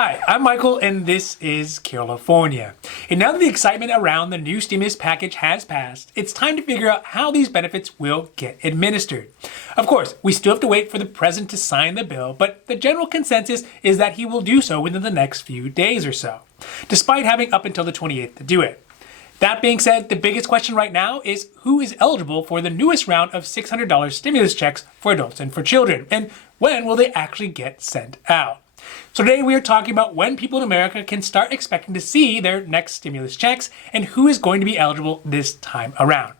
Hi, I'm Michael and this is Carelifornia. And now that the excitement around the new stimulus package has passed, it's time to figure out how these benefits will get administered. Of course, we still have to wait for the president to sign the bill, but the general consensus is that he will do so within the next few days or so, despite having up until the 28th to do it. That being said, the biggest question right now is who is eligible for the newest round of $600 stimulus checks for adults and for children, and when will they actually get sent out? So today we are talking about when people in America can start expecting to see their next stimulus checks and who is going to be eligible this time around.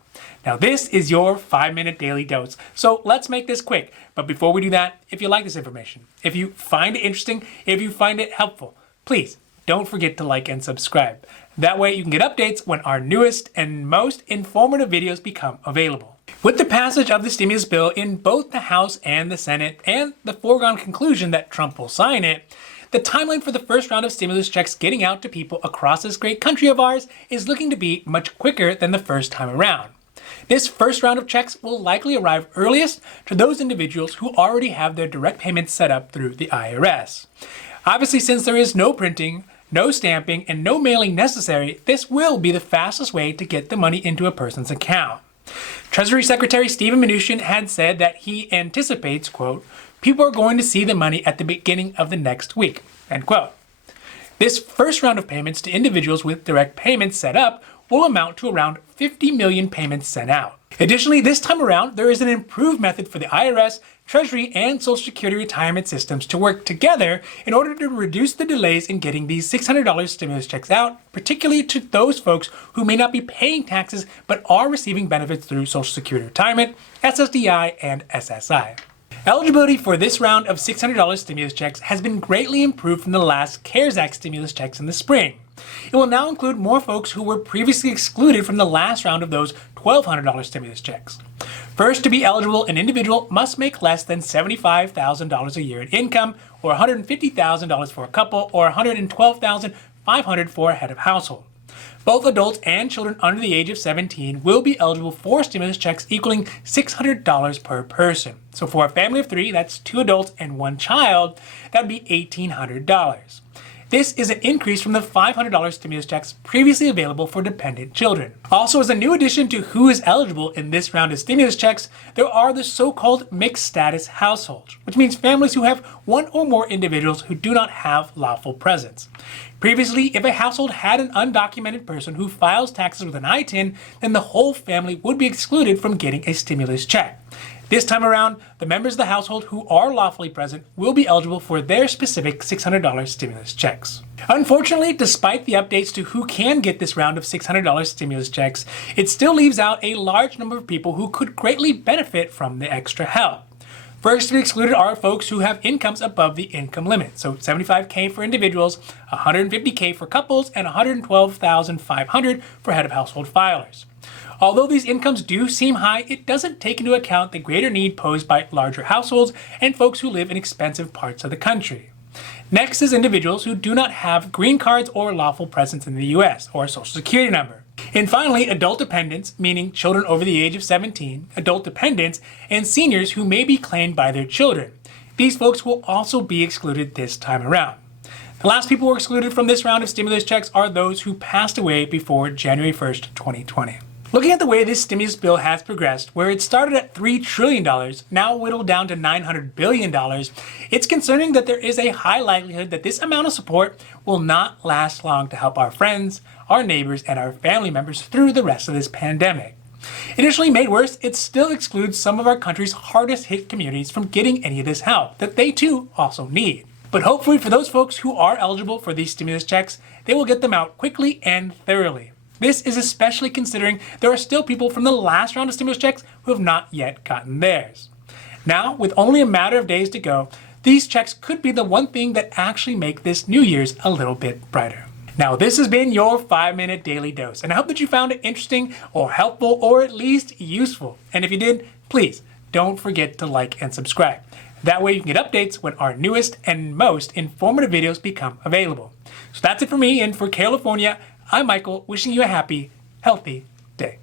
Now this is your 5-minute daily dose, so let's make this quick. But before we do that, if you like this information, if you find it interesting, if you find it helpful, please don't forget to like and subscribe. That way you can get updates when our newest and most informative videos become available. With the passage of the stimulus bill in both the House and the Senate, and the foregone conclusion that Trump will sign it, the timeline for the first round of stimulus checks getting out to people across this great country of ours is looking to be much quicker than the first time around. This first round of checks will likely arrive earliest to those individuals who already have their direct payments set up through the IRS. Obviously, since there is no printing, no stamping, and no mailing necessary, this will be the fastest way to get the money into a person's account. Treasury Secretary Steven Mnuchin had said that he anticipates, quote, people are going to see the money at the beginning of the next week, end quote. This first round of payments to individuals with direct payments set up will amount to around 50 million payments sent out. Additionally, this time around, there is an improved method for the IRS, Treasury, and Social Security retirement systems to work together in order to reduce the delays in getting these $600 stimulus checks out, particularly to those folks who may not be paying taxes but are receiving benefits through Social Security retirement, SSDI, and SSI. Eligibility for this round of $600 stimulus checks has been greatly improved from the last CARES Act stimulus checks in the spring. It will now include more folks who were previously excluded from the last round of those $1,200 stimulus checks. First, to be eligible, an individual must make less than $75,000 a year in income, or $150,000 for a couple, or $112,500 for a head of household. Both adults and children under the age of 17 will be eligible for stimulus checks equaling $600 per person. So for a family of 3, that's 2 adults and 1 child, that would be $1,800. This is an increase from the $500 stimulus checks previously available for dependent children. Also, as a new addition to who is eligible in this round of stimulus checks, there are the so-called mixed status households, which means families who have one or more individuals who do not have lawful presence. Previously, if a household had an undocumented person who files taxes with an ITIN, then the whole family would be excluded from getting a stimulus check. This time around, the members of the household who are lawfully present will be eligible for their specific $600 stimulus checks. Unfortunately, despite the updates to who can get this round of $600 stimulus checks, it still leaves out a large number of people who could greatly benefit from the extra help. First to be excluded are folks who have incomes above the income limit, so $75K for individuals, $150K for couples, and $112,500 for head of household filers. Although these incomes do seem high, it doesn't take into account the greater need posed by larger households and folks who live in expensive parts of the country. Next is individuals who do not have green cards or lawful presence in the U.S. or a Social Security number. And finally, adult dependents, meaning children over the age of 17, adult dependents, and seniors who may be claimed by their children. These folks will also be excluded this time around. The last people who were excluded from this round of stimulus checks are those who passed away before January 1st, 2020. Looking at the way this stimulus bill has progressed, where it started at $3 trillion, now whittled down to $900 billion, it's concerning that there is a high likelihood that this amount of support will not last long to help our friends, our neighbors, and our family members through the rest of this pandemic. Additionally, made worse, it still excludes some of our country's hardest hit communities from getting any of this help that they too also need. But hopefully for those folks who are eligible for these stimulus checks, they will get them out quickly and thoroughly. This is especially considering there are still people from the last round of stimulus checks who have not yet gotten theirs. Now, with only a matter of days to go, these checks could be the one thing that actually make this New Year's a little bit brighter. Now, this has been your 5-minute daily dose, and I hope that you found it interesting or helpful or at least useful. And if you did, please don't forget to like and subscribe. That way you can get updates when our newest and most informative videos become available. So that's it for me, and for Carelifornia, I'm Michael, wishing you a happy, healthy day.